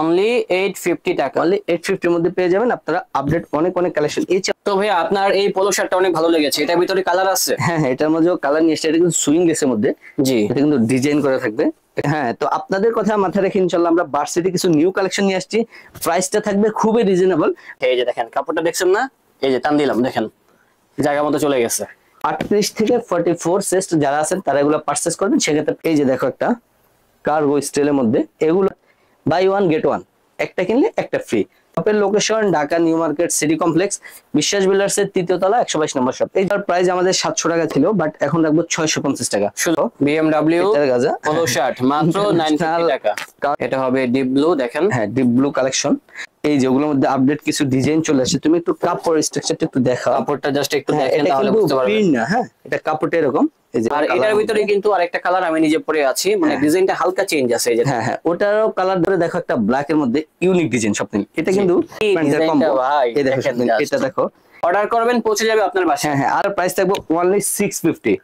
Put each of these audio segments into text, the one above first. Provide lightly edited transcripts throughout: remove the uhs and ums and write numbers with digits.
Only 850 টাকা। Only 850 এর মধ্যে পেয়ে যাবেন আপনারা আপডেট অনেক অনেক কালেকশন। এই তো ভাই আপনার এই পোলো শার্টটা অনেক ভালো লেগেছে, এটার ভিতরে কালার আছে? হ্যাঁ হ্যাঁ, এটার মধ্যেও কালার নিয়ে এসেছে। এটা কিন্তু সুইং লেসের মধ্যে, জি। এটা কিন্তু ডিজাইন করা থাকবে। হ্যাঁ, তো আপনাদের কথা মাথায় রেখে ইনশাআল্লাহ আমরা ভার্সিটি কিছু নিউ কালেকশন নিয়ে আসছি। প্রাইসটা থাকবে খুবই রিজনেবল। এই যে দেখেন কাপড়টা দেখছেন না, এই যে টান দিলাম দেখেন জায়গা মতো চলে গেছে। 38 থেকে 44 চেস্ট যারা আছেন তারা এগুলো পারচেজ করবেন। সেক্ষেত্রে এই যে দেখো একটা কার্গো স্টাইলের মধ্যে, এগুলো বাই ওয়ান গেট ওয়ান, একটা কিনলে একটা ফ্রি। শপের location Dhaka new market city complex, বিশ্বাস বিল্ডার্স এর 3য় তলা 122 নম্বর শপ। এইটার প্রাইস আমাদের 700 টাকা ছিল, বাট এখন রাখবো 650 টাকা। শুধু BMW পোলো শার্ট মাত্র 950 টাকা। এটা হবে ডিপ ব্লু, দেখেন হ্যাঁ ডিপ ব্লু কালেকশন। এই যে ওগুলোর মধ্যে আপডেট কিছু ডিজাইন চলে আসছে। তুমি একটু কাপড় স্ট্রাকচারটা একটু দেখাও। কাপড়টা জাস্ট একটু হ্যাঁ, দেখেন এটা তাহলে কিন্তু বুঝতে পারবেন। প্রিন্ট না, হ্যাঁ এটা কাপড়টা এরকম। এই যে আর এটার ভিতরে কিন্তু আরেকটা কালার আমি নিজে পরে আছি, মানে ডিজাইনটা হালকা চেঞ্জ আছে। এই যে হ্যাঁ হ্যাঁ, ওটারও কালার ধরে দেখো একটা ব্ল্যাক এর মধ্যে ইউনিক ডিজাইন স্বপ্নিল। এটা কিন্তু ডিজাইনটা ভাই এই দেখো দেখেন স্বপ্নিল, just। এটা দেখো। অর্ডার করবেন পৌঁছে যাবে আপনার বাসায়। হ্যাঁ হ্যাঁ, আর প্রাইস থাকবে অনলি 650।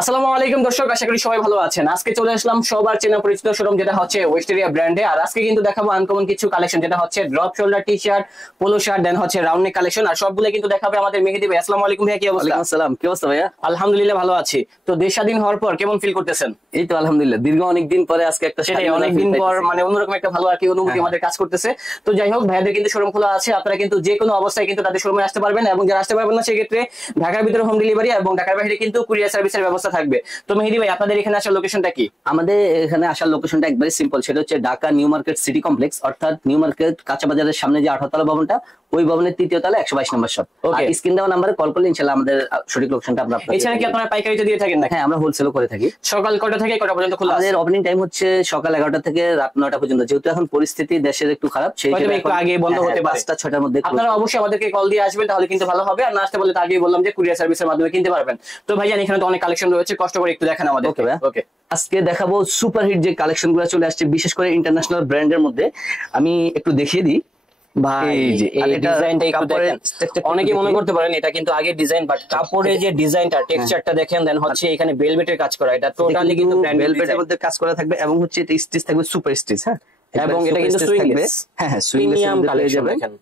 আসসালামু আলাইকুম দর্শক, আশা করি সবাই ভালো আছেন। আজকে চলে আসলাম সবার চেনা পরিচিত শোরুম, যেটা হচ্ছে ওয়েস্টেরিয়া ব্র্যান্ডে। আর আজকে কিন্তু দেখাবো আনকমন কিছু কালেকশন, যেটা হচ্ছে drop shoulder T shirt, polo shirt, then হচ্ছে রাউন্ড নেক কালেকশন। আর সবগুলো কিন্তু দেখাবে আমাদের মেহেদী ভাই। আসসালামু আলাইকুম ভাইয়া, কি অবস্থা? ওয়ালাইকুম আসসালাম, কি অবস্থা ভাইয়া? আলহামদুলিল্লাহ ভালো আছি। তো দেশ স্বাধীন হওয়ার পর কেমন ফিল করতেছেন? এই তো আলহামদুলিল্লাহ, দীর্ঘ অনেক দিন পরে আজকে একটা সেটাই, অনেকদিন পর মানে অন্যরকম একটা ভালো আর কি অনুভূতি আমাদের কাজ করতেছে। তো যাই হোক, ভাইয়াদের কিন্তু শোরুম খোলা আছে, আপনারা কিন্তু যে কোনো অবস্থায় কিন্তু তাদের শোরুমে আসতে পারবেন। এবং যারা আসতে পারবেন না সেক্ষেত্রে ঢাকার ভিতরে হোম ডেলিভারি এবং ঢাকার বাইরে কিন্তু কুরিয়ার সার্ভিসের ব্যবস্থা থাকবে। তো মেহেদী ভাই, আপনাদের এখানে আসার লোকেশনটা কি? আমাদের এখানে আসার লোকেশনটা একবারে সিম্পল, সেটা হচ্ছে Dhaka new market city complex, অর্থাৎ নিউ মার্কেট কাঁচা বাজারের সামনে যে 18 তলা ভবনটা, ওই ভবনের 3য় তলা 122 নম্বর শপ। আর স্ক্রিন দেওয়া নাম্বারে কল করলে ইনশাআল্লাহ আমাদের সঠিক লোকেশনটা আমরা আপনাদের। এছাড়া কি আপনারা পাইকারিতে দিয়ে থাকেন না? হ্যাঁ, আমরা হোলসেলও করে থাকি। সকাল কয়টা থেকে কয়টা পর্যন্ত খোলা? আমাদের ওপেনিং টাইম হচ্ছে সকাল 11টা থেকে রাত 9টা পর্যন্ত। যেহেতু এখন পরিস্থিতি দেশের একটু খারাপ, সেই হিসেবে একটু আগে বন্ধ হতে পারে। 5টা 6টার মধ্যে আপনারা অবশ্যই আমাদেরকে কল দিয়ে আসবেন, তাহলে কিন্তু ভালো হবে। আর না আসতে বললে তো আগেই বললাম যে কুরিয়ার সার্ভিসের মাধ্যমে কিনতে পারবেন। তো ভাইজান, এখানে তো অনেক কালেকশন রয়েছে, কষ্ট করে একটু দেখেন আমাদের। ওকে ভাই, ওকে। আজকে দেখাবো সুপার হিট যে কালেকশন গুলো চলে আসছে, বিশেষ করে ইন্টারন্যাশনাল ব্র্যান্ডের মধ্যে। আমি একটু দেখিয়ে দিই ভাই, এই ডিজাইনটা একটু দেখেন। অনেকে মনে করতে পারেন এটা কিন্তু আগের ডিজাইন, বাট কাপড়ের যে ডিজাইনটা, টেক্সচারটা দেখেন। দেন হচ্ছে এখানে বেলভেটের কাজ করা, এটা টোটালি কিন্তু বেলভেটের মধ্যে কাজ করা থাকবে। এবং হচ্ছে এটা স্টিচ থাকবে সুপার স্টিচ। হ্যাঁ, এবং এটা কিন্তু সুইংলেস। হ্যাঁ হ্যাঁ, সুইংলেস কালেকশন দেখেন।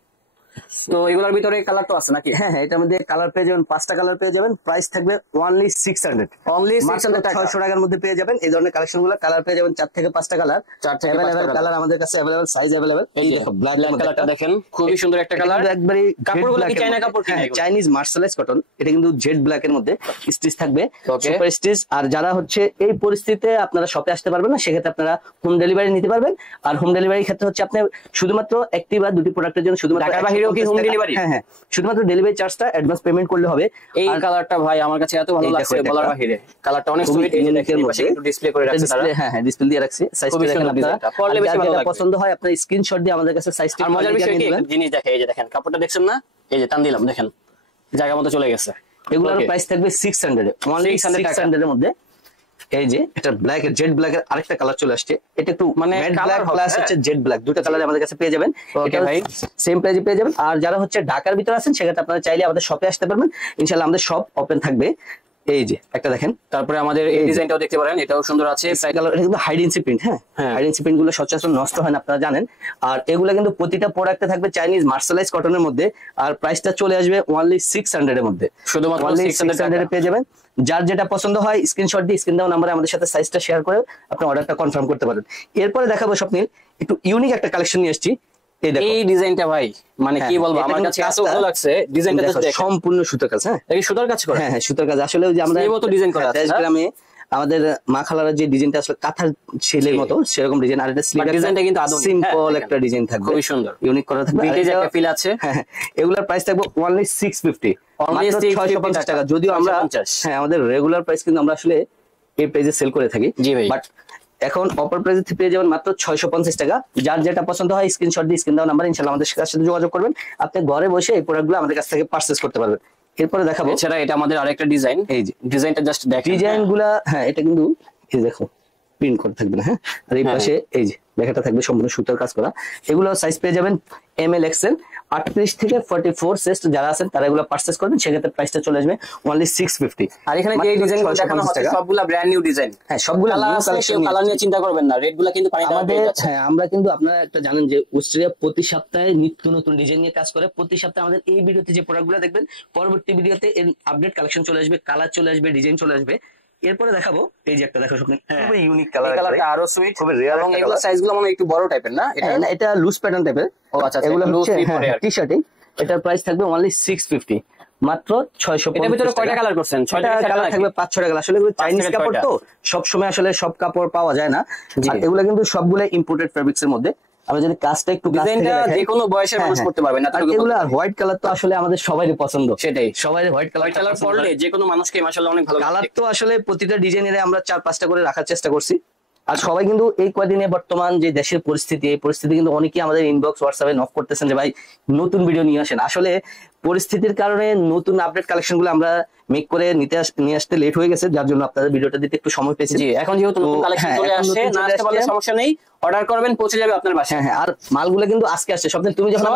তো এগুলোর ভিতরে কালার তো আছে নাকি? হ্যাঁ হ্যাঁ, এটার মধ্যে কালার পেয়ে যাবেন, 5টা কালার পেয়ে যাবেন। প্রাইস থাকবে অনলি 600। অনলি 600 টাকা, 600 টাকার মধ্যে পেয়ে যাবেন এই ধরনের কালেকশন গুলো। কালার পেয়ে যাবেন 4 থেকে 5টা কালার, 4 থেকে 5টা কালার আমাদের কাছে अवेलेबल, সাইজ अवेलेबल। এই দেখো ব্ল্যাক কালারটা দেখেন, খুবই সুন্দর একটা কালার। একবারে কাপড়গুলো কি চায়না কাপড়? হ্যাঁ, চাইনিজ মার্শালাইজ কটন। এটা কিন্তু জেড ব্ল্যাক এর মধ্যে স্টিচ থাকবে, সুপার স্টিচ। আর যারা হচ্ছে এই পরিস্থিতিতে আপনারা শপে আসতে পারবেন না, সেক্ষেত্রে আপনারা হোম ডেলিভারি নিতে পারবেন। আর হোম ডেলিভারির ক্ষেত্রে হচ্ছে আপনি শুধুমাত্র একটি বা দুটি প্রোডাক্টের জন্য শুধুমাত্র ঢাকার বাইরেও কি হোম ডেলিভারি? হ্যাঁ হ্যাঁ, শুধুমাত্র ডেলিভারি চার্জটা অ্যাডভান্স পেমেন্ট করলে হবে। এই কালারটা ভাই আমার কাছে এত ভালো লাগছে বলার বাহিরে। কালারটা অনেক সুইট, এই যে দেখেন পাশে একটু ডিসপ্লে করে রাখছে তারা। হ্যাঁ হ্যাঁ, ডিসপ্লে দিয়ে রাখছি। সাইজটা দেখেন আপনারা, পড়লে বেশি ভালো লাগবে। পছন্দ হয় আপনারা স্ক্রিনশট দিয়ে আমাদের কাছে সাইজটা। আর মজার বিষয় কি, জিনিস দেখেন, এই যে দেখেন কাপড়টা দেখছেন না, এই যে টান দিলাম দেখেন জায়গা মতো চলে গেছে। এগুলোর প্রাইস থাকবে 600 এ, অনলি 600 এর মধ্যে। এই যে এটা ব্ল্যাক এর, জেড ব্ল্যাক এর আরেকটা কালার চলে আসছে। এটা একটু মানে কালার প্লাস হচ্ছে জেড ব্ল্যাক, দুটো কালার আমাদের কাছে পেয়ে যাবেন। এটা ভাই সেম প্রাইসে পেয়ে যাবেন। আর যারা হচ্ছে ঢাকার ভিতরে আছেন, সেক্ষেত্রে আপনারা চাইলে আমাদের শপে আসতে পারবেন। ইনশাআল্লাহ আমাদের শপ ওপেন থাকবে। এই যে একটা দেখেন, তারপরে আমাদের এই ডিজাইনটাও দেখতে পারেন, এটাও সুন্দর আছে। কালার এটা কিন্তু হাইডেন্সি প্রিন্ট। হ্যাঁ, হাইডেন্সি প্রিন্ট গুলো সচরাচর নষ্ট হয় না, আপনারা জানেন। আর এগুলো কিন্তু প্রতিটা প্রোডাক্টে থাকবে চাইনিজ মার্শালাইজ কটনের মধ্যে। আর প্রাইসটা চলে আসবে অনলি 600 এর মধ্যে, শুধুমাত্র 600 এ পেয়ে যাবেন। যার যেটা পছন্দ হয় স্ক্রিনশট দিয়ে স্ক্রিন দেওয়া নাম্বারে আমাদের সাথে সাইজটা শেয়ার করে আপনি অর্ডারটা কনফার্ম করতে পারেন। এরপরে দেখাবো স্বপ্নিল একটু ইউনিক একটা কালেকশন নিয়ে আসছি। এই ডিজাইনটা ভাই মানে কি বলবো, আমার কাছে এত ভালো লাগছে। ডিজাইনটা দেখেন, সম্পূর্ণ সুতার কাজ। হ্যাঁ, এই সুতার কাজ করা। হ্যাঁ হ্যাঁ, সুতার কাজ। আসলে ওই যে আমরা এই মতো ডিজাইন করা আছে গ্রামে আমাদের মা খালারা যে ডিজাইনটা আসলে কাঁথার ছেলের মতো সেরকম ডিজাইন। আর এটা স্লিভের ডিজাইনটা কিন্তু আধুনিক, সিম্পল একটা ডিজাইন থাকবে, খুবই সুন্দর, ইউনিক করা থাকবে। ভিন্টেজ একটা ফিল আছে। হ্যাঁ, এগুলার প্রাইস থাকবে অনলি 650, অনলি 650 টাকা। যদিও আমরা হ্যাঁ আমাদের রেগুলার প্রাইস কিন্তু আমরা আসলে এই প্রাইসে সেল করে থাকি। জি ভাই, বাট এখন অফার প্রাইসে পেয়ে যাবেন মাত্র 650 টাকা। যার যেটা পছন্দ হয় স্ক্রিনশট দিয়ে স্ক্রিন দেওয়া নাম্বার ইনশাআল্লাহ আমাদের সাথে যোগাযোগ করবেন। আপনি ঘরে বসে এই প্রোডাক্টগুলো আমাদের কাছ থেকে পারচেজ করতে পারবেন। এরপরে দেখাবো, এছাড়া এটা আমাদের আরেকটা ডিজাইন। এই যে ডিজাইনটা জাস্ট দেখেন, ডিজাইনগুলো হ্যাঁ এটা কিন্তু এই দেখো প্রিন্ট করা থাকবে না। হ্যাঁ, আর এই পাশে এই যে লেখাটা থাকবে সম্পূর্ণ সুতার কাজ করা। এগুলো সাইজ পেয়ে যাবেন ML XL, 38 থেকে 44 চেস্ট যারা আছেন তারা এগুলো পারচেজ করবেন, সেক্ষেত্রে প্রাইসটা চলে আসবে অনলি 650। আর এখানে যে ডিজাইনগুলো দেখানো হচ্ছে সবগুলা ব্র্যান্ড নিউ ডিজাইন। হ্যাঁ, সবগুলো নিউ কালেকশন। কালার নিয়ে চিন্তা করবেন না, রেটগুলো কিন্তু পানি দামে পেয়ে যাচ্ছে। হ্যাঁ, আমরা কিন্তু আপনারা একটা জানেন যে উইস্টেরিয়া প্রতি সপ্তাহে নিত্য নতুন ডিজাইন নিয়ে কাজ করে। প্রতি সপ্তাহে আমাদের এই ভিডিওতে যে প্রোডাক্টগুলো দেখবেন, পরবর্তী ভিডিওতে এর আপডেট কালেকশন চলে আসবে, কালার চলে আসবে, ডিজাইন চলে আসবে। এরপরে দেখাবো এই যে একটা দেখো স্বপ্ন, খুবই ইউনিক কালার, কালারটা আরো সুইট, খুবই রিয়ার এবং এগুলো সাইজগুলো মনে একটু বড় টাইপের না? এটা লুজ প্যাটার্ন টাইপের। ও আচ্ছা, এগুলো লুজ হচ্ছে ফিট পরে আর টি-শার্টে। এটার প্রাইস থাকবে অনলি 650, মাত্র 650। এটার ভিতরে কয়টা কালার করছেন? 6টা কালার থাকবে, 5-6টা কালার। আসলে এগুলো চাইনিজ কাপড় তো সব সময় আসলে সব কাপড় পাওয়া যায় না, আর এগুলো কিন্তু সবগুলো ইম্পোর্টেড ফেব্রিক্স এর মধ্যে। আমরা যদি কাজটা একটু ডিজাইনটা যে কোনো বয়সের মানুষ করতে পারবে না। এগুলো হোয়াইট কালার তো আসলে আমাদের সবারই পছন্দ, সেটাই, সবাই হোয়াইট কালার পরলে যে কোনো মানুষকে মাশাআল্লাহ অনেক ভালো লাগে। কালার তো আসলে প্রতিটা ডিজাইনের আমরা 4-5টা করে রাখার চেষ্টা করছি। আর সবাই কিন্তু এই কয়দিনে বর্তমান যে দেশের পরিস্থিতি, এই পরিস্থিতি কিন্তু অনেকেই আমাদের ইনবক্স হোয়াটসঅ্যাপে নক করতেছেন যে ভাই নতুন ভিডিও নিয়ে আসেন। আসলে পরিস্থিতির কারণে নতুন আপডেট কালেকশন গুলো আমরা মেক করে নিয়ে আসতে লেট হয়ে গেছে, যার জন্য আপনাদের ভিডিওটা দিতে একটু সময় পেয়েছি। জি, এখন যেহেতু নতুন কালেকশন চলে আসছে, না আসতে পারলে সমস্যা নেই, অর্ডার করবেন, পৌঁছে যাবে আপনার বাসায়। হ্যাঁ, আর মালগুলো কিন্তু আজকে আসছে। স্বপ্ন, তুমি যখন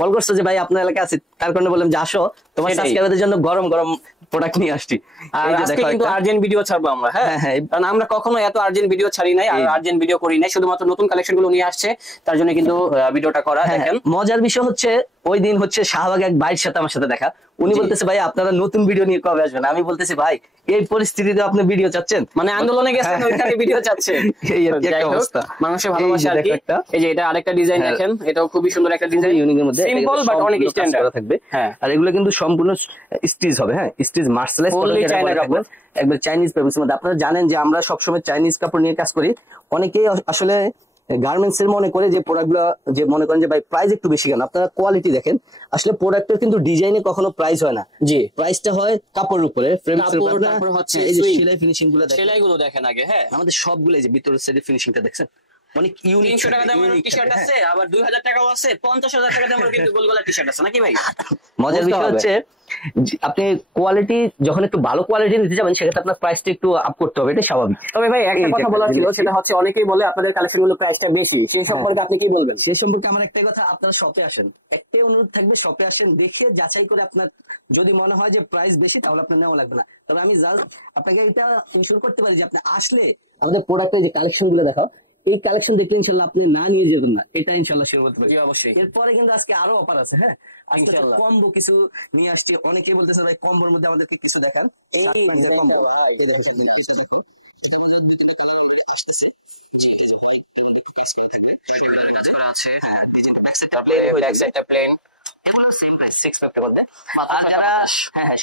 কল করছো যে ভাই আপনার এলাকায় আছে, তার কারণে বললাম যে আসো, তোমার সাবস্ক্রাইবারদের জন্য গরম গরম প্রোডাক্ট নিয়ে আসছি। আর আজকে কিন্তু আর্জেন্ট ভিডিও ছাড়বো আমরা। হ্যাঁ, কারণ আমরা কখনো এত আর্জেন্ট ভিডিও ছাড়ি নাই, আর আর্জেন্ট ভিডিও করি নাই, শুধুমাত্র নতুন কালেকশন গুলো নিয়ে আসছে, তার জন্য কিন্তু ভিডিওটা করা। দেখেন মজার বিষয় হচ্ছে ওই দিন হচ্ছে শাহবাগ এক ভাইয়ের সাথে আমার সাথে দেখা, উনি বলতেছে ভাই আপনারা নতুন ভিডিও নিয়ে কবে আসবেন? আমি বলতেছি ভাই এই পরিস্থিতিতে আপনি ভিডিও চাচ্ছেন, মানে আন্দোলনে গেছেন ওইখানে ভিডিও চাচ্ছেন, এই একটা অবস্থা। মানুষের ভালোবাসা আর কি। এই যে এটা আরেকটা ডিজাইন দেখেন, এটাও খুবই সুন্দর একটা ডিজাইন, ইউনিকের মধ্যে, সিম্পল বাট অনেক স্ট্যান্ডার্ড থাকবে। হ্যাঁ, আর এগুলো কিন্তু সম্পূর্ণ স্টিচ হবে। হ্যাঁ, স্টিচ মার্সেলাইজ কাপড়, একবার চাইনিজ ফেব্রিক্সের মধ্যে। আপনারা জানেন যে আমরা সবসময় চাইনিজ কাপড় নিয়ে কাজ করি। অনেকেই আসলে গার্মেন্টস এর মনে করে যে প্রোডাক্টগুলো, যে মনে করেন যে ভাই প্রাইস একটু বেশি কেন। আপনারা কোয়ালিটি দেখেন, আসলে প্রোডাক্টের কিন্তু ডিজাইনে কখনো প্রাইস হয় না। জি, প্রাইসটা হয় কাপড়ের উপরে, ফ্রেমসের উপরে। তারপর হচ্ছে এই যে সেলাই ফিনিশিং গুলো দেখেন, সেলাইগুলো দেখেন আগে। হ্যাঁ, আমাদের সবগুলো এই যে ভিতরের সাইডে ফিনিশিংটা দেখছেন, অনেক ইউনিক। 300 টাকা দামের টি-শার্ট আছে, আবার 2000 টাকাও আছে, 50,000 টাকা দামের কিন্তু গোলগলা টি-শার্ট আছে নাকি ভাই? মজার বিষয় হচ্ছে আপনি কোয়ালিটি যখন একটু ভালো কোয়ালিটি নিতে যাবেন, সেক্ষেত্রে আপনার প্রাইসটা একটু আপ করতে হবে, এটা স্বাভাবিক। তবে ভাই একটা কথা বলার ছিল, সেটা হচ্ছে অনেকেই বলে আপনাদের কালেকশন গুলো প্রাইসটা বেশি, সেই সম্পর্কে আপনি কি বলবেন? সেই সম্পর্কে আমার একটাই কথা, আপনারা শপে আসেন, একটাই অনুরোধ থাকবে, শপে আসেন, দেখে যাচাই করে আপনার যদি মনে হয় যে প্রাইস বেশি, তাহলে আপনার নেওয়া লাগবে না। তবে আমি জাস্ট আপনাকে এটা ইনশিওর করতে পারি যে আপনি আসলে আমাদের প্রোডাক্টের যে কালেকশন গুলো দেখাও, এই কালেকশন দেখলে ইনশাল্লাহ আপনি না নিয়ে যেতেন না, এটা ইনশাল্লাহ শেয়ার করতে পারি। অবশ্যই। এরপরে কিন্তু আজকে আরো অফার আছে। হ্যাঁ, কম্বো কিছু নিয়ে আসছি। অনেকেই বলতেছে ভাই কম্বোর মধ্যে আমাদেরকে কিছু দেখান।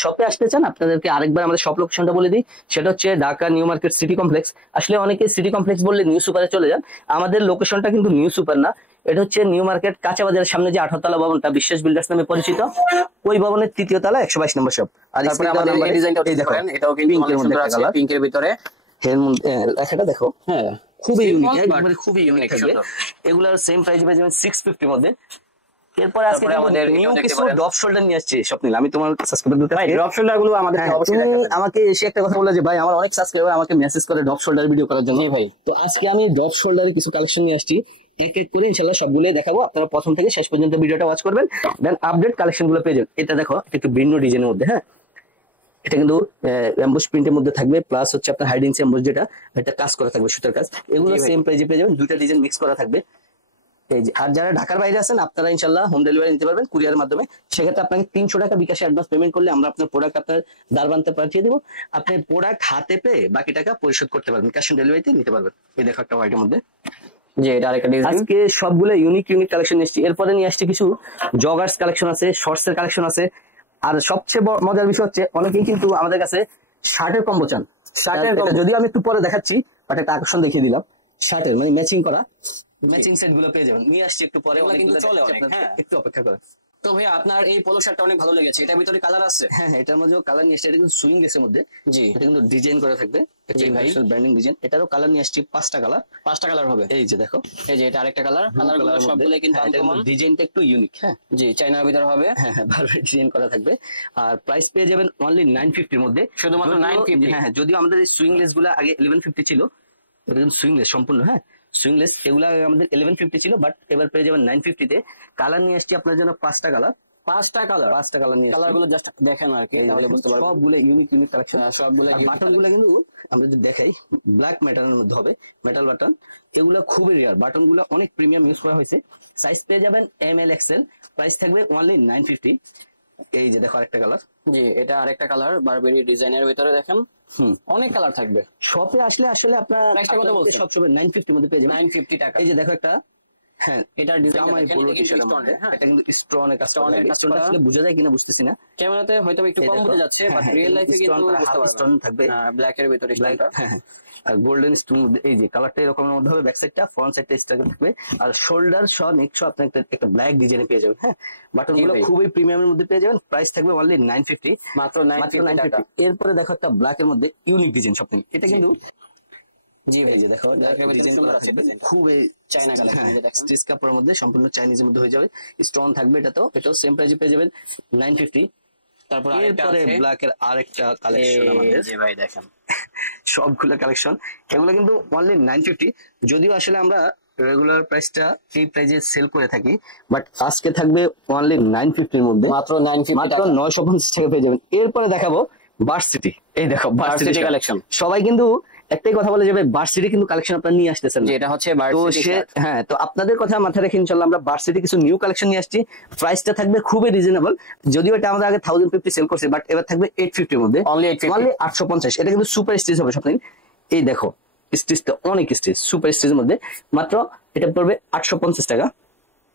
শপে আসতে চান, আপনাদেরকে আরেকবার আমাদের শপ লোকেশনটা বলে দিই। সেটা হচ্ছে Dhaka new market city complex. আসলে অনেকে সিটি কমপ্লেক্স বললে নিউ সুপারে চলে যান, আমাদের লোকেশনটা কিন্তু নিউ সুপার না, এটা হচ্ছে নিউ মার্কেট কাঁচা বাজারের সামনে যে 18 তলা ভবনটা বিশ্বাস বিল্ডার্স নামে পরিচিত, ওই ভবনের 3য় তলা 122 নম্বর শপ। আর তারপরে আমাদের এই ডিজাইনটাও দেখেন, এটাও কিন্তু অনেক সুন্দর আছে, পিঙ্কের ভিতরে। লেখাটা দেখো, হ্যাঁ, খুবই ইউনিক, একবারে খুবই ইউনিক থাকবে। এগুলার সেম প্রাইস পেয়ে যাবেন 650 মধ্যে। এরপরে আজকে আমাদের নিউ কিছু ড্রপ শোল্ডার নিয়ে আসছে স্বপ্নিল, আমি তোমার সাবস্ক্রাইবার দিতে ভাই ড্রপ শোল্ডার গুলো আমাদের অবশ্যই দেখাবেন। আমাকে এসে একটা কথা বলে যে ভাই আমার অনেক সাবস্ক্রাইবার আমাকে মেসেজ করে ড্রপ শোল্ডার ভিডিও করার জন্য। ভাই তো আজকে আমি ড্রপ শোল্ডারের কিছু কালেকশন নিয়ে আসছি, এক এক করে ইনশাআল্লাহ সবগুলোই দেখাবো। আপনারা প্রথম থেকে শেষ পর্যন্ত ভিডিওটা ওয়াচ করবেন, দেন আপডেট কালেকশন গুলো পেয়ে যাবেন। এটা দেখো, একটু ভিন্ন ডিজাইনের মধ্যে। হ্যাঁ, এটা কিন্তু এমবোস প্রিন্টের মধ্যে থাকবে, প্লাস হচ্ছে আপনার হাইডিং এমবোস, যেটা এটা কাজ করা থাকবে সুতার কাজ। এগুলো সেম প্রাইসে পেয়ে যাবেন, দুইটা ডিজাইন মিক্স করা থাকবে। এই যে, আর যারা ঢাকার বাইরে আছেন আপনারা ইনশাআল্লাহ হোম ডেলিভারি নিতে পারবেন কুরিয়ারের মাধ্যমে। সেক্ষেত্রে আপনাকে 300 টাকা বিকাশে অ্যাডভান্স পেমেন্ট করলে আমরা আপনার প্রোডাক্ট আপনার দ্বারবান্তে পাঠিয়ে দিব। আপনি প্রোডাক্ট হাতে পেয়ে বাকি টাকা পরিশোধ করতে পারবেন, ক্যাশ অন ডেলিভারিতে নিতে পারবেন। এই দেখো একটা হোয়াইটের মধ্যে, যে এটা আরেকটা ডিজাইন। আজকে সবগুলো ইউনিক কালেকশন এসেছে। এরপরে নিয়ে আসছে কিছু জগার্স কালেকশন আছে, শর্টস এর কালেকশন আছে। আর সবচেয়ে মজার বিষয় হচ্ছে অনেকেই কিন্তু আমাদের কাছে শার্টের কম্বো চান। শার্টের যদিও আমি একটু পরে দেখাচ্ছি, বাট একটা আকর্ষণ দেখিয়ে দিলাম। শার্টের মানে ম্যাচিং করা ম্যাচিং সেট গুলো পেয়ে যাবেন, নিয়ে আসছি একটু পরে। কিন্তু চলে অনেক। হ্যাঁ, একটু অপেক্ষা করেন। তো ভাই আপনার এই পোলো শার্টটা অনেক ভালো লেগেছে, এটার ভিতরে কালার আছে? হ্যাঁ, এটার মধ্যেও কালার নিয়ে আসছে। এটা কিন্তু সুইং গেসের মধ্যে। জি, এটা কিন্তু ডিজাইন করা থাকবে, ব্র্যান্ডিং ডিজাইন। এটারও কালার নিয়ে আসছি 5টা কালার। 5টা কালার হবে। এই যে দেখো, এই যে এটা আরেকটা কালার, কালারগুলো সবগুলো কিন্তু আনকমন, ডিজাইনটা একটু ইউনিক। হ্যাঁ জি, চাইনার ভিতর হবে। হ্যাঁ, বারবার ডিজাইন করা থাকবে। আর প্রাইস পেয়ে যাবেন অনলি 950 এর মধ্যে, শুধুমাত্র 950। হ্যাঁ, যদিও আমাদের এই সুইংলেস গুলো আগে 1150 ছিল, এটা কিন্তু সুইংলেস সম্পূর্ণ। হ্যাঁ, সুইংলেস, এগুলা আমাদের 1150 ছিল, বাট এবার পেয়ে যাবেন 950 তে। কালার নিয়ে আসছি আপনার জন্য 5টা কালার, 5টা কালার, 5টা কালার নিয়ে কালার গুলো জাস্ট দেখেন আর কি, তাহলে বুঝতে পারবেন সবগুলো ইউনিক ইউনিক কালেকশন। সবগুলো বাটন গুলো কিন্তু আমরা যদি দেখাই ব্ল্যাক মেটালের মধ্যে হবে, মেটাল বাটন। এগুলো খুবই রেয়ার, বাটন গুলো অনেক প্রিমিয়াম ইউজ করা হয়েছে। সাইজ পেয়ে যাবেন ML XL, প্রাইস থাকবে অনলি 950। এই যে দেখো আরেকটা কালার। জি, এটা আরেকটা কালার বারবেরি ডিজাইনের ভিতরে দেখেন, অনেক কালার থাকবে। শপে আসলে আসলে আপনার প্রাইসটা কত বলছেন? সবসময় 950 এর মধ্যে পেয়ে যাবেন। 950 টাকা। এই যে দেখো একটা, হ্যাঁ এটার ডিজাইন জামাই দেখেন, পোলো এটা কিন্তু টি-শার্টের stone, মধ্যে। হ্যাঁ। এটা কিন্তু স্টোনের কাজ করা। স্টোনের কাজ স্টোনটা করা। আসলে বোঝা যায় কিনা বুঝতেছি না। ক্যামেরাতে হয়তো একটু এই কম দেখো। বোঝা যাচ্ছে, হ্যাঁ, বাট হ্যাঁ, রিয়েল লাইফে stone কিন্তু করা, বুঝতে half পারবেন। stone থাকবে। ব্ল্যাক এর ভিতরে ব্ল্যাক, স্টোনটা। হ্যাঁ, আর গোল্ডেন স্টোন। এই যে কালারটা এরকমের মধ্যে হবে, ব্যাক সাইডটা, ফ্রন্ট সাইডটা স্ট্রাইক থাকবে, আর শোল্ডার সহ নেক সহ আপনি একটা ব্ল্যাক ডিজাইনে পেয়ে যাবেন। হ্যাঁ, বাটন গুলো জি ভাই। খুবই প্রিমিয়ামের মধ্যে পেয়ে যাবেন। প্রাইস থাকবে অনলি 950, মাত্র মাত্র 950 টাকা। 950। এরপরে দেখো একটা ব্ল্যাক এর মধ্যে ইউনিক ডিজাইন শপিং, এটা কিন্তু জি ভাই, এই যে দেখো ব্ল্যাক এর ভিতরে ডিজাইন সুন্দর করা আছে থাকবে, ডিজাইন। খুবই চায়না কালেকশন, এই যে দেখেন। স্টিচ কাপড়ের মধ্যে সম্পূর্ণ চাইনিজের মধ্যে হয়ে যাবে, স্টোন থাকবে। এটাও সেম প্রাইসে পেয়ে যাবেন 950। তারপর এরপরে ব্ল্যাক এর আরেকটা কালেকশন আমাদের। জি ভাই দেখেন, সবগুলো কালেকশন, এগুলো কিন্তু অনলি 950। যদিও আসলে আমরা রেগুলার প্রাইসটা এই প্রাইসে সেল করে থাকি, বাট আজকে থাকবে অনলি 950 এর মধ্যে, মাত্র 950 মাত্র টাকা। 950 টাকা পেয়ে যাবেন। এরপরে দেখাবো ভার্সিটি। এই দেখো ভার্সিটি Varsity কালেকশন। collection। সবাই কিন্তু একটাই কথা বলে যাবে, ভার্সিটি কিন্তু কালেকশন আপনারা নিয়ে আসতেছেন না। যে এটা হচ্ছে তো ভার্সিটি শার্ট। হ্যাঁ, তো আপনাদের কথা মাথায় রেখে ইনশাআল্লাহ আমরা ভার্সিটি কিছু নিউ কালেকশন নিয়ে আসছি। প্রাইসটা থাকবে খুবই রিজনেবল, যদিও এটা আমরা আগে 1050 সেল করছি, বাট এবার থাকবে 850 এর মধ্যে, Only 850 অনলি 850। এটা কিন্তু সুপার স্টিচ হবে স্বপ্নিল। এই দেখো স্টিচটা অনেক স্টিচ, সুপার স্টিচের মধ্যে, মাত্র এটা পড়বে 850 টাকা।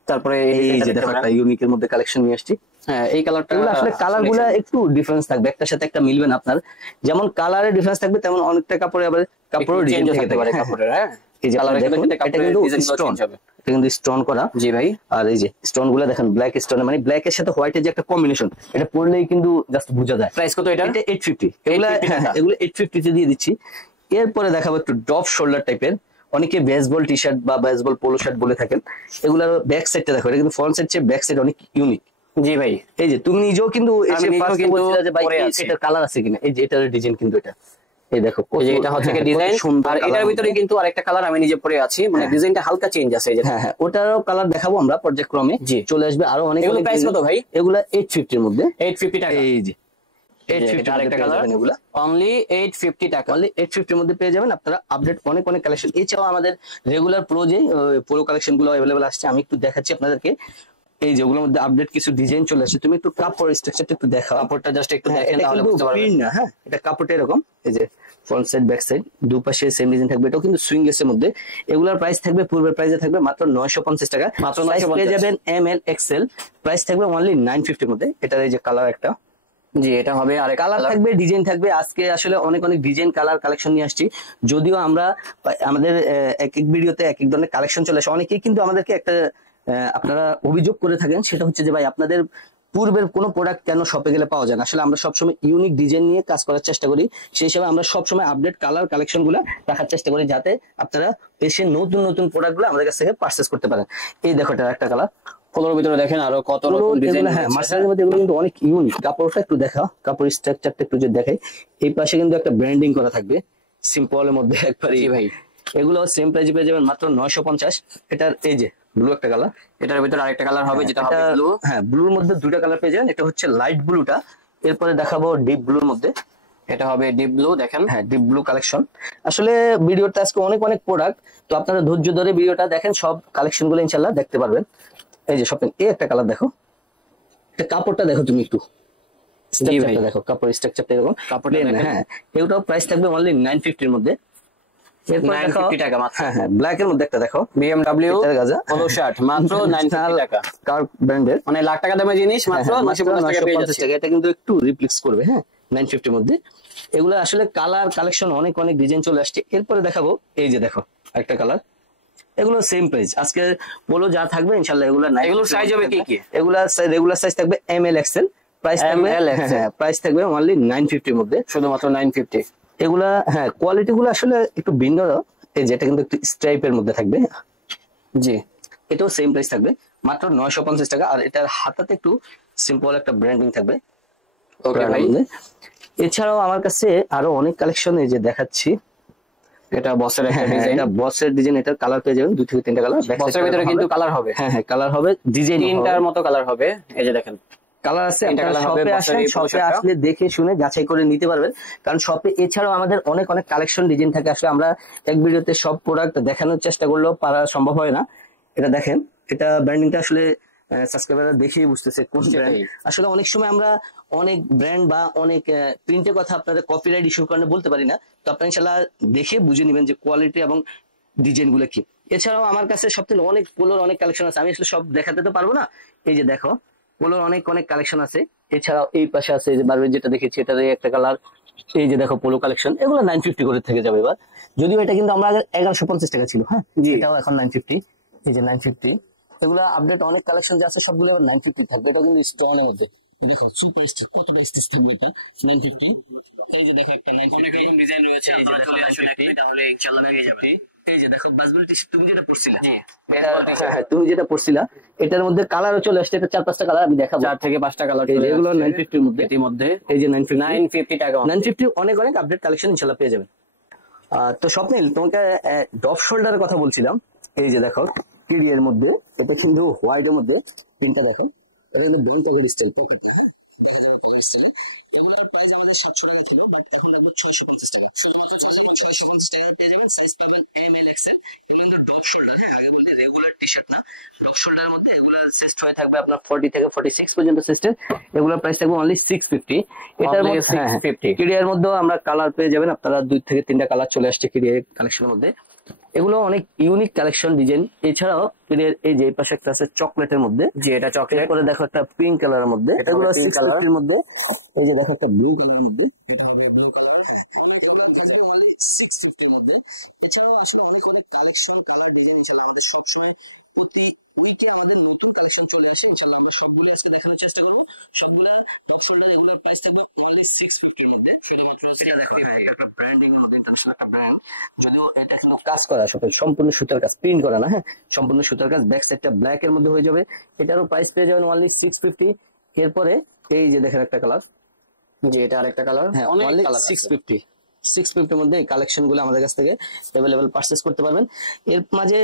তারপরে এই যে দেখো একটা ইউনিকের মধ্যে কালেকশন নিয়ে আসছি। হ্যাঁ, এই কালারটা এগুলো আসলে কালার গুলা একটু ডিফারেন্স থাকবে, একটার সাথে একটা মিলবে না আপনার। যেমন কালারের ডিফারেন্স থাকবে, তেমন অনেকটা কাপড়ে আবার কাপড়ের ডিজাইন থাকতে পারে কাপড়ের। হ্যাঁ, এই যে কালারের দেখুন, সাথে এটা কাপড়ের কিন্তু ডিজাইনগুলো স্টোন, চেঞ্জ হবে। এটা কিন্তু স্টোন করা। জি ভাই, আর এই যে স্টোন গুলা দেখেন, ব্ল্যাক স্টোন, মানে ব্ল্যাক এর সাথে হোয়াইটের যে একটা কম্বিনেশন, এটা পরলেই কিন্তু জাস্ট বোঝা যায়। প্রাইস কত এটা? এটা 850। এগুলা 850 হ্যাঁ, টাকা। এগুলো 850 তে দিয়ে দিচ্ছি। এরপরে দেখাবো একটু ডপ শোল্ডার টাইপের, অনেকে বেসবল টি শার্ট বা বেসবল পোলো শার্ট বলে থাকেন। এগুলার ব্যাক সাইডটা দেখো, এটা কিন্তু ফ্রন্ট সাইড চেয়ে ব্যাক সাইড অনেক ইউনিক। জি ভাই, এই যে তুমি নিজেও কিন্তু এসে নিজেও ফার্স্ট কিন্তু বলছিলে যে ভাই পরে আছি। এটার কালার আছে কিনা। এই যে এটার ডিজাইন কিন্তু এটা, এই দেখো এই যে এটা হচ্ছে ডিজাইন, আর এটার ভিতরে কিন্তু আরেকটা কালার আমি নিজে পরে আছি, মানে ডিজাইনটা হালকা চেঞ্জ আছে। এই যে হ্যাঁ হ্যাঁ, ওটারও কালার দেখাবো আমরা পর্যায়ক্রমে। জি। চলে আসবে আরো অনেক। এগুলো প্রাইস কত ভাই? এগুলা 850 এর মধ্যে। 850 টাকা। এই যে এটা 850 আরেকটা পেয়ে কালার, যাবেন এগুলা। অনলি 850 টাকা। অনলি 850 এর মধ্যে পেয়ে যাবেন আপনারা। আপডেট অনেক অনেক কালেকশন, এছাড়াও আমাদের রেগুলার প্রো যে প্রো কালেকশন গুলো अवेलेबल আসছে, আমি একটু দেখাচ্ছি আপনাদেরকে। এই যেগুলোর মধ্যে আপডেট কিছু ডিজাইন চলে আসছে, তুমি একটু কাপড় স্ট্রাকচারটা একটু দেখাও। কাপড়টা জাস্ট একটু হ্যাঁ, দেখেন এটা তাহলে কিন্তু বুঝতে পারবেন। প্রিন্ট না, হ্যাঁ, এটা কাপড়টা এরকম। এই যে ফ্রন্ট সাইড ব্যাক সাইড দুপাশে সেম ডিজাইন থাকবে। এটাও কিন্তু সুইংলেস এর মধ্যে। এগুলোর প্রাইস থাকবে পূর্বের প্রাইসে থাকবে মাত্র 950 টাকা। মাত্র সাইজ 950 পেয়ে যাবেন ML XL, প্রাইস থাকবে অনলি 950 এর মধ্যে। এটার এই যে কালার একটা, জি এটা হবে আরেক কালার কালার। থাকবে, ডিজাইন থাকবে। আজকে আসলে অনেক অনেক ডিজাইন কালার কালেকশন নিয়ে আসছি, যদিও আমরা আমাদের এক এক ভিডিওতে এক এক ধরনের কালেকশন চলে আসে। অনেকেই কিন্তু আমাদেরকে একটা আপনারা অভিযোগ করে থাকেন, সেটা হচ্ছে যে ভাই আপনাদের পূর্বের কোনো প্রোডাক্ট কেন শপে গেলে পাওয়া যায় না। আসলে আমরা সবসময় ইউনিক ডিজাইন নিয়ে কাজ করার চেষ্টা করি, সেই হিসাবে আমরা সবসময় আপডেট কালার কালেকশন গুলা রাখার চেষ্টা করি, যাতে আপনারা এসে নতুন নতুন প্রোডাক্ট গুলো আমাদের কাছ থেকে পারচেস করতে পারেন। এই দেখো এটা একটা কালার, পোলোর ভিতরে দেখেন আরো কত রকম ডিজাইন। হ্যাঁ, মার্শালের মধ্যে এগুলো কিন্তু অনেক ইউনিক। কাপড়টা একটু দেখাও, কাপড়ের স্ট্রাকচারটা একটু যদি দেখাই। এই পাশে কিন্তু একটা ব্র্যান্ডিং করা থাকবে সিম্পলের মধ্যে একবারে। জি ভাই, এগুলো সেম প্রাইসে পেয়ে যাবেন মাত্র 950। এটার এই যে ব্লু একটা কালার, এটার ভিতরে আরেকটা কালার হবে যেটা হবে ব্লু। হ্যাঁ, ব্লুর মধ্যে দুইটা কালার পেয়ে যাবেন। এটা হচ্ছে লাইট ব্লুটা, এরপরে দেখাবো ডিপ ব্লুর মধ্যে। এটা হবে ডিপ ব্লু, দেখেন। হ্যাঁ, ডিপ ব্লু কালেকশন। আসলে ভিডিওটা আজকে অনেক অনেক প্রোডাক্ট, তো আপনারা ধৈর্য ধরে ভিডিওটা দেখেন, সব কালেকশন গুলো ইনশাল্লাহ দেখতে পারবেন। এই যে শপিং, এই একটা কালার দেখো, এটা কাপড়টা দেখো তুমি একটু, স্ট্রাকচারটা দেখো, কাপড় স্ট্রাকচারটা এরকম। কাপড়টা দেখেন। হ্যাঁ, এটাও প্রাইস থাকবে অনলি 950 এর মধ্যে। এরপর দেখো, 950 টাকা মাত্র। হ্যাঁ হ্যাঁ, ব্ল্যাক এর মধ্যে একটা দেখো, BMW এটার গাজা পোলো শার্ট মাত্র 950 টাকা। কার ব্র্যান্ডের, মানে লাখ টাকা দামের জিনিস মাত্র 950 টাকা পেয়ে যাচ্ছে। টাকা। এটা কিন্তু একটু রিপ্লেক্স করবে, হ্যাঁ, 950 এর মধ্যে। এগুলো আসলে কালার কালেকশন অনেক অনেক ডিজাইন চলে আসছে। এরপরে দেখাবো, এই যে দেখো একটা কালার, এগুলো সেম প্রাইস। আজকে বলো যা থাকবে ইনশাআল্লাহ এগুলো নাই। এগুলোর সাইজ হবে কি কি? এগুলা রেগুলার সাইজ থাকবে ML XL, প্রাইস থাকবে প্রাইস থাকবে অনলি 950 এর মধ্যে, শুধুমাত্র 950। এগুলা হ্যাঁ, কোয়ালিটি গুলো আসলে একটু ভিন্ন। এই যে এটা কিন্তু একটু স্ট্রাইপের মধ্যে থাকবে। জি, এটাও সেম প্রাইস থাকবে মাত্র 950 টাকা। আর এটার হাতাতে একটু সিম্পল একটা ব্র্যান্ডিং থাকবে। ওকে ভাই। এছাড়াও আমার কাছে আরো অনেক কালেকশন এই যে দেখাচ্ছি। এটা বসের একটা হ্যাঁ ডিজাইন, এটা বসের ডিজাইন, এটা কালার পেয়ে যাবেন 2 থেকে 3টা কালার। বসের ভিতরে কিন্তু কালার হবে, হ্যাঁ হ্যাঁ কালার হবে, ডিজাইন তিনটার মতো কালার হবে। এই যে দেখেন কালার আছে, তিনটা আপনারা কালার হবে শপে বসের আসেন, এই শপে পোশাকটা। আসলে দেখে শুনে যাচাই করে নিতে পারবেন, কারণ শপে এছাড়াও আমাদের অনেক অনেক কালেকশন ডিজাইন থাকে। আসলে আমরা এক ভিডিওতে সব প্রোডাক্ট দেখানোর চেষ্টা করলেও পারা সম্ভব হয় না। এটা দেখেন, এটা ব্র্যান্ডিংটা আসলে সাবস্ক্রাইবাররা দেখেই বুঝতেছে কোন ব্র্যান্ড। আসলে অনেক সময় আমরা অনেক ব্র্যান্ড বা অনেক প্রিন্টের কথা আপনাদের কপিরাইট ইস্যুর কারণে বলতে পারি না, তো আপনারা ইনশাআল্লাহ দেখে বুঝে নেবেন যে কোয়ালিটি এবং ডিজাইন গুলো কি। এছাড়াও আমার কাছে সবথেকে অনেক পোলোর অনেক কালেকশন আছে, আমি আসলে সব দেখাতে তো পারবো না। এই যে দেখো পোলোর অনেক অনেক কালেকশন আছে। এছাড়াও এই পাশে আছে, এই যে বারবার যেটা দেখেছি এটার একটা কালার। এই যে দেখো পোলো কালেকশন, এগুলো 950 করে থেকে যাবে এবার, যদিও এটা কিন্তু আমরা আগে 1150 টাকা ছিল। হ্যাঁ এটাও এখন 950। এই যে 950, এগুলো আপডেট অনেক কালেকশন যে আছে সবগুলো এবার 950 থাকবে। এটা কিন্তু স্টোনের মধ্যে দেখো সুপার স্টার, কতটা স্টিচ থাকবে এটা 950। এই যে দেখো একটা 950 অনেক রকম ডিজাইন রয়েছে, আপনারা চলে আসুন একদিন, তাহলে ইনশাআল্লাহ পেয়ে যাবেন। এই যে দেখো বাসবুল টি-শার্ট তুমি যেটা পরছিলা, জি তুমি যেটা পরছিলা এটার মধ্যে কালারও চলে আসছে, এটা 4-5টা কালার আমি দেখাবো। 4 থেকে 5টা কালার এগুলো 950 এর মধ্যে, এর মধ্যে এই যে 950 টাকা 950 অনেক অনেক আপডেট কালেকশন ইনশাআল্লাহ পেয়ে যাবেন। তো স্বপ্নিল তোমাকে ডপ শোল্ডারের কথা বলছিলাম। এই যে দেখো কিডি এর মধ্যে, এটা কিন্তু হোয়াইট এর মধ্যে তিনটা দেখো, এটা কিন্তু বেল্ট এর স্টাইল পকেট, হ্যাঁ দেখা যাবে পকেট স্টাইলে। এগুলোর প্রাইস আমাদের 700 টাকা ছিল, বাট এখন লাগবে 650 টাকা। সেগুলো কিছু 650 টাকা পেয়ে যাবেন, সাইজ পাবেন এম এল এক্সেল। এগুলো কিন্তু ডপ শোল্ডার, হ্যাঁ আগে বলতে রেগুলার টি-শার্ট না, ডপ শোল্ডারের মধ্যে এগুলো চেস্ট হয়ে থাকবে আপনার 40 থেকে 46 পর্যন্ত চেস্টের। এগুলোর প্রাইস থাকবে অনলি 650। এটার মধ্যে 650 কিডিয়ার মধ্যেও আমরা কালার পেয়ে যাবেন, আপনারা 2 থেকে 3টা কালার চলে আসছে কিডিয়ার কালেকশনের মধ্যে। এগুলো অনেক ইউনিক কালেকশন ডিজাইন। এছাড়াও কিডিয়ার এই যে এই পাশে একটা আছে চকলেটের মধ্যে, যে এটা চকলেট করে দেখো একটা পিঙ্ক কালারের মধ্যে, এগুলো 650 এর মধ্যে। এই যে দেখো একটা ব্লু কালারের মধ্যে, এটা হবে ব্লু কালার, অনেক অনেক থাকবে অনলি 650 এর মধ্যে। এছাড়াও আসলে অনেক অনেক কালেকশন কালার ডিজাইন ইনশাআল্লাহ আমাদের সবসময় প্রতি উইকে আমাদের নতুন কালেকশন চলে আসে, ইনশাআল্লাহ আমরা সবগুলো আজকে দেখানোর চেষ্টা করব। সবগুলা টপ শোল্ডার এগুলোর প্রাইস থাকবে অনলি 650 এর মধ্যে। এটা দেখতে পাই একটা ব্র্যান্ডিং এর মধ্যে, ইন্টারন্যাশনাল একটা ব্র্যান্ড, যদিও এটা কিন্তু কাজ করা সম্পূর্ণ সুতার কাজ, প্রিন্ট করা না, হ্যাঁ সম্পূর্ণ সুতার কাজ। ব্যাক সাইডটা ব্ল্যাক এর মধ্যে হয়ে যাবে, এটারও প্রাইস পেয়ে যাবেন অনলি 650। এরপরে এই যে দেখেন একটা কালার, যে এটা আরেকটা কালার, হ্যাঁ অনেক অনলি কালার 650। 650 এর মধ্যে এই কালেকশন গুলো আমাদের কাছ থেকে অ্যাভেলেবল পারচেজ করতে পারবেন। এর মাঝে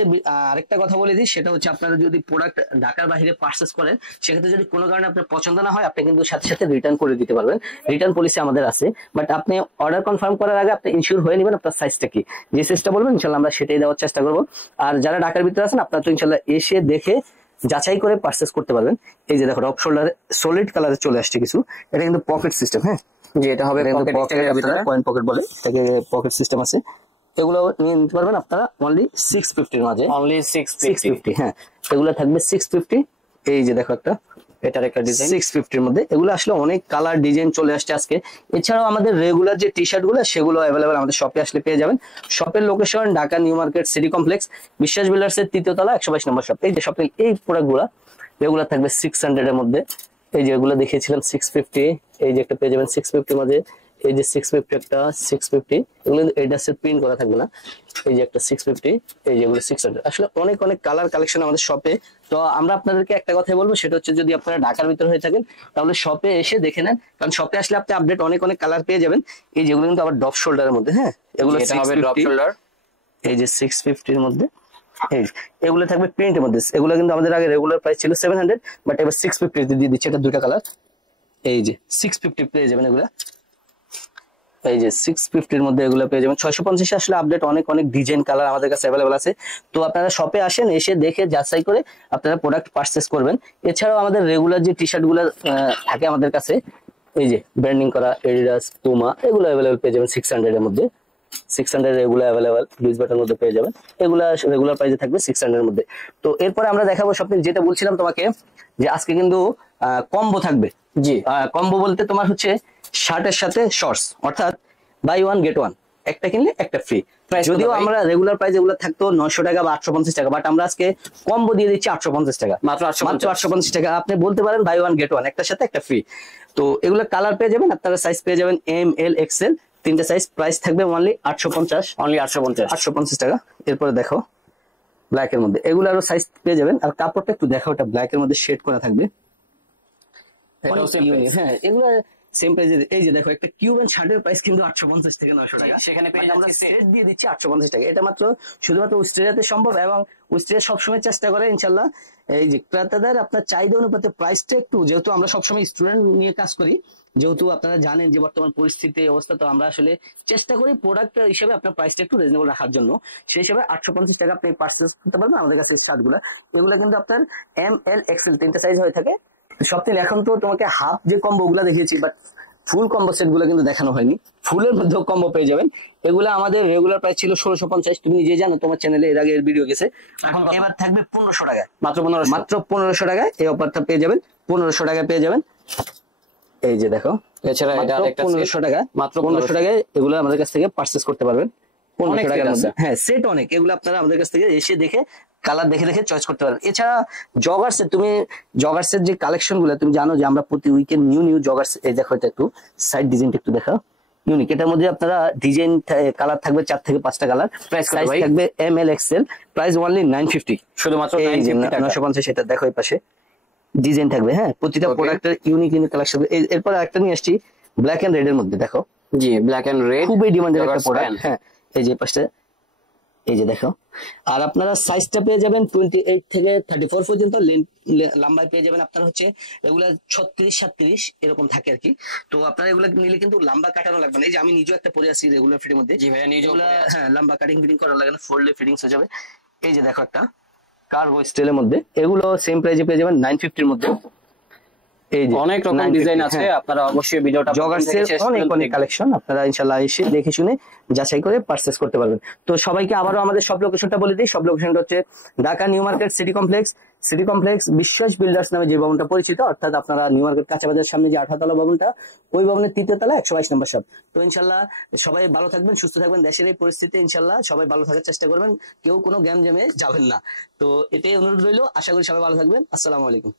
আরেকটা কথা বলে দিই, সেটা হচ্ছে আপনারা যদি প্রোডাক্ট ঢাকার বাইরে পারচেজ করেন, সেক্ষেত্রে যদি কোনো কারণে আপনার পছন্দ না হয়, আপনি কিন্তু সাথে সাথে রিটার্ন করে দিতে পারবেন। রিটার্ন পলিসি আমাদের আছে, বাট আপনি অর্ডার কনফার্ম করার আগে আপনি ইনশিওর হয়ে নেবেন আপনার সাইজটা কি, যে সাইজটা বলবেন ইনশাআল্লাহ আমরা সেটাই দেওয়ার চেষ্টা করবো। আর যারা ঢাকার ভিতরে আছেন আপনারা তো ইনশাআল্লাহ এসে দেখে যাচাই করে পারচেজ করতে পারবেন। এই যে দেখো টপ শোল্ডারে সলিড কালারে চলে আসছে কিছু, এটা কিন্তু পকেট সিস্টেম, হ্যাঁ যে এটা হবে পয়েন্ট পকেট বলে, এটাকে পকেট সিস্টেম আছে। এগুলো নিয়ে নিতে পারবেন আপনারা অনলি 650 এর মাঝে, অনলি 650। হ্যাঁ এগুলো থাকবে 650। এই যে দেখো একটা, এটার একটা ডিজাইন 650 এর মধ্যে। এগুলো আসলে অনেক কালার ডিজাইন চলে আসছে আজকে। এছাড়াও আমাদের রেগুলার যে টি শার্ট গুলো সেগুলো অ্যাভেলেবেল আমাদের শপে আসলে পেয়ে যাবেন। শপের location Dhaka new market city complex, বিশ্বাস বিল্ডার্স এর 3য় তলা 122 নম্বর শপ। এই যে শপে এই প্রোডাক্ট গুলা রেগুলার থাকবে 600 এর মধ্যে। এই যে এগুলো দেখিয়েছিলাম 650, এই যে একটা পেয়ে যাবেন 650 এর মধ্যে। এই যে 650 একটা 650, এগুলো এটা সেট প্রিন্ট করা থাকবে না। এই যে একটা 650, এই যেগুলো 600। আসলে অনেক অনেক কালার কালেকশন আমাদের শপে। তো আমরা আপনাদেরকে একটা কথাই বলবো, সেটা হচ্ছে যদি আপনারা ঢাকার ভিতরে হয়ে থাকেন তাহলে শপে এসে দেখে নেন, কারণ শপে আসলে আপনি আপডেট অনেক অনেক কালার পেয়ে যাবেন। এই যেগুলো কিন্তু আবার ডপ শোল্ডারের মধ্যে, হ্যাঁ এগুলো এটা হবে ড্রপ শোল্ডার। এই যে 650 এর মধ্যে, এগুলো থাকবে প্রিন্টের মধ্যে। এগুলো কিন্তু আমাদের আগে রেগুলার প্রাইস ছিল 700, বাট এবার 650 দিয়ে দিচ্ছে। এটা দুটো কালার, এই যে 650 পেয়ে যাবেন এগুলা। এই যে 650 এর মধ্যে এগুলো পেয়ে যাবেন। 650 আসলে আপডেট অনেক অনেক ডিজাইন কালার আমাদের কাছে অ্যাভেলেবল আছে। তো আপনারা শপে আসেন, এসে দেখে যাচাই করে আপনারা প্রোডাক্ট পারচেজ করবেন। এছাড়াও আমাদের রেগুলার যে টি শার্ট গুলো থাকে আমাদের কাছে, এই যে ব্র্যান্ডিং করা এডিডাস, পুমা, এগুলো অ্যাভেলেবল পেয়ে যাবেন 600 এর মধ্যে। 600 এগুলো অ্যাভেলেবল লুজ বাটার মধ্যে পেয়ে যাবেন। এগুলা রেগুলার প্রাইসে থাকবে 600 এর মধ্যে। তো এরপরে আমরা দেখাবো স্বপ্নিল, যেটা বলছিলাম তোমাকে যে আজকে কিন্তু কম্বো থাকবে। জি কম্বো বলতে তোমার হচ্ছে শার্টের সাথে শর্টস, অর্থাৎ বাই ওয়ান গেট ওয়ান, একটা কিনলে একটা ফ্রি। যদিও আমরা রেগুলার প্রাইস এগুলো থাকতো 900 টাকা বা 850 টাকা, বাট আমরা আজকে কম্বো দিয়ে দিচ্ছি 850 টাকা, মাত্র 850 টাকা। আপনি বলতে পারেন বাই ওয়ান গেট ওয়ান, একটার সাথে একটা ফ্রি। তো এগুলো কালার পেয়ে যাবেন, আপনারা সাইজ পেয়ে যাবেন এম এল এক্সেল, 3টে সাইজ। প্রাইস থাকবে অনলি 850, অনলি 850 850 টাকা। এরপরে দেখো ব্ল্যাক এর মধ্যে, এগুলো আরো সাইজ পেয়ে যাবেন। আর কাপড়টা একটু দেখো, ওটা ব্ল্যাক এর মধ্যে শেড করা থাকবে। হ্যাঁ এগুলো সেম প্রাইসে এই যে দেখো একটা কিউবেন শার্টের প্রাইস কিন্তু 850 থেকে 900 টাকা, সেখানে পেয়ে আমরা যাচ্ছি সেট দিয়ে দিচ্ছি 850 টাকা। এটা মাত্র শুধুমাত্র উস্ট্রেলিয়াতে সম্ভব, এবং উস্ট্রেলিয়া সবসময় চেষ্টা করে ইনশাল্লাহ এই যে ক্রেতাদের আপনার চাহিদা অনুপাতে প্রাইসটা একটু, যেহেতু আমরা সবসময় স্টুডেন্ট নিয়ে কাজ করি, যেহেতু আপনারা জানেন যে বর্তমান পরিস্থিতি অবস্থা, তো আমরা আসলে চেষ্টা করি প্রোডাক্ট হিসেবে আপনার প্রাইসটা একটু রিজনেবল রাখার জন্য। সেই হিসেবে 850 টাকা আপনি পারচেজ করতে পারবেন আমাদের কাছে। শার্ট গুলো এগুলো কিন্তু আপনার এম এল এক্সেল 3টা সাইজ হয়ে থাকে। সবথেকে এখন তো তোমাকে হাফ যে কম্বো গুলা দেখিয়েছি, বাট ফুল কম্বো সেট গুলো কিন্তু দেখানো হয়নি। ফুলের মধ্যেও কম্বো পেয়ে যাবেন। এগুলো আমাদের রেগুলার প্রাইস ছিল 1650, তুমি নিজে জানো, তোমার চ্যানেলে এর আগে ভিডিও গেছে। এখন এবার থাকবে 1500 টাকায়, মাত্র 1500। মাত্র 1500 টাকায় এই অফারটা পেয়ে যাবেন। 1500 টাকায় পেয়ে যাবেন। এই যে দেখো, এছাড়া এটা আরেকটা 1500 টাকা, মাত্র 1500 টাকায় এগুলো আমাদের কাছ থেকে পারচেজ করতে পারবেন। 1500 অনেক টাকার set মধ্যে আছে। হ্যাঁ সেট অনেক, এগুলো আপনারা আমাদের কাছ থেকে এসে দেখে কালার দেখে দেখে চয়েস করতে পারবেন। এছাড়া জগার্সের, তুমি জগার্সের যে কালেকশন গুলো তুমি জানো যে আমরা প্রতি উইকে নিউ নিউ জগার্স, এই দেখো এটা একটু সাইড ডিজাইনটা একটু দেখো, ইউনিক। এটার মধ্যে আপনারা ডিজাইন কালার থাকবে 4 থেকে 5টা কালার, Price কত সাইজ ভাই? থাকবে M L XL, price only 950, শুধুমাত্র এই যে 950 টাকা। 950। এটা দেখো এই পাশে ডিজাইন থাকবে, হ্যাঁ প্রতিটা Okay. প্রোডাক্টের ইউনিক ইউনিক কালেকশন। এরপর আরেকটা নিয়ে আসছি ব্ল্যাক এন্ড রেড এর মধ্যে, দেখো জি, ব্ল্যাক এন্ড রেড, খুবই ডিমান্ডেড একটা Joggers প্রোডাক্ট। pant। হ্যাঁ এই যে পাশটা, এই যে দেখো। আর আপনারা সাইজটা পেয়ে যাবেন 28 থেকে 34 পর্যন্ত, লম্বায় পেয়ে যাবেন আপনারা হচ্ছে এগুলা 36 37 এরকম থাকে আর কি। তো আপনারা এগুলা নিলে কিন্তু লম্বা কাটানো লাগবে না। এই যে আমি নিজেও একটা পরে আছি রেগুলার ফিটের মধ্যে, জি ভাইয়া, নিজেও এগুলা পরে আছি। হ্যাঁ লম্বা কাটিং ফিটিং করা লাগে না, ফোল্ডে ফিটিংস হয়ে যাবে। এই যে দেখো একটা কার্গো স্টাইলের মধ্যে, এগুলো সেম প্রাইসে পেয়ে যাবেন 950 এর মধ্যে। এই যে অনেক রকম 950, ডিজাইন আছে, হ্যাঁ। আপনারা অবশ্যই ভিডিওটা জগার্সের অনেক অনেক কালেকশন আপনারা ইনশাআল্লাহ এসে দেখে শুনে যাচাই করে পারচেজ করতে পারবেন। তো সবাইকে আবারও আমাদের সব লোকেশনটা বলে দিই। সব লোকেশনটা হচ্ছে Dhaka new market city complex, city complex বিশ্বাস বিল্ডার্স নামে যে ভবনটা পরিচিত, অর্থাৎ আপনারা নিউ মার্কেট কাঁচা বাজারের সামনে যে 18 তলা ভবনটা, ওই ভবনের 3য় তলা 122 নম্বর শপ। তো ইনশাআল্লাহ সবাই ভালো থাকবেন, সুস্থ থাকবেন। দেশের এই পরিস্থিতি ইনশাআল্লাহ সবাই ভালো থাকার চেষ্টা করবেন, কেউ কোনো গ্যাম জ্যামে যাবেন না। তো এটাই অনুরোধ রইল, আশা করি সবাই ভালো থাকবেন। আসসালামু আলাইকুম।